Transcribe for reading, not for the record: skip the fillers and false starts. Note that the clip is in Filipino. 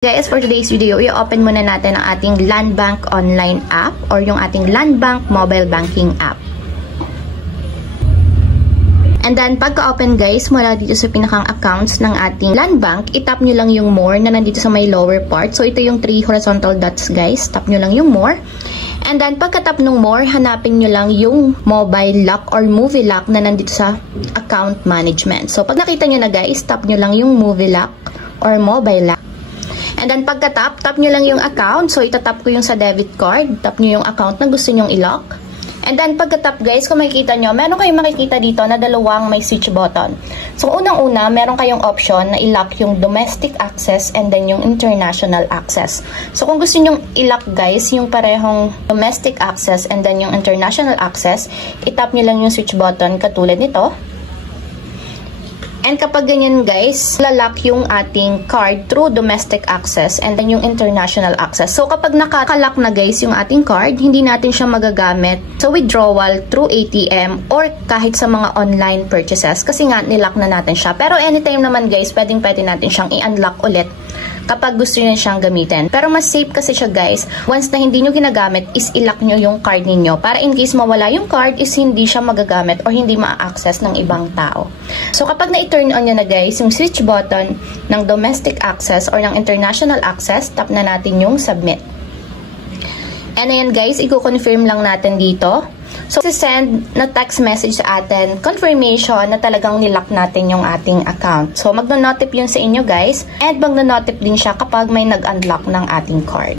Guys, for today's video, i-open muna natin ang ating Landbank online app or yung ating Landbank mobile banking app. And then, pagka-open guys, mula dito sa pinakang accounts ng ating Landbank, itap nyo lang yung more na nandito sa may lower part. So, ito yung 3 horizontal dots guys. Tap nyo lang yung more. And then, pagka-tap ng more, hanapin nyo lang yung mobile lock or movie lock na nandito sa account management. So, pag nakita nyo na guys, tap nyo lang yung movie lock or mobile lock. And then, pagka-tap, tap nyo lang yung account. So, itatap ko yung sa debit card. Tap nyo yung account na gusto nyong i-lock. And then, pagka-tap guys, kung makikita nyo, meron kayong makikita dito na dalawang may switch button. So, unang-una, meron kayong option na i-lock yung domestic access and then yung international access. So, kung gusto nyong i-lock guys, yung parehong domestic access and then yung international access, itap nyo lang yung switch button katulad nito. And kapag ganyan guys, lalak yung ating card through domestic access and then yung international access. So kapag nakakalock na guys yung ating card, hindi natin siya magagamit sa withdrawal through ATM or kahit sa mga online purchases kasi nga nilock na natin siya. Pero anytime naman guys, pwede natin siyang i-unlock ulit kapag gusto nyo siyang gamitin. Pero mas safe kasi siya guys, once na hindi nyo ginagamit is i-lock nyo yung card ninyo para in case mawala yung card is hindi siya magagamit or hindi ma-access ng ibang tao. So kapag na-turn on nyo na guys yung switch button ng domestic access or ng international access, tap na natin yung submit. And ayan guys, i-confirm lang natin dito. So, send na text message sa atin, confirmation na talagang nilock natin yung ating account. So, magno-notif yun sa inyo guys, and magno-notif din siya kapag may nag-unlock ng ating card.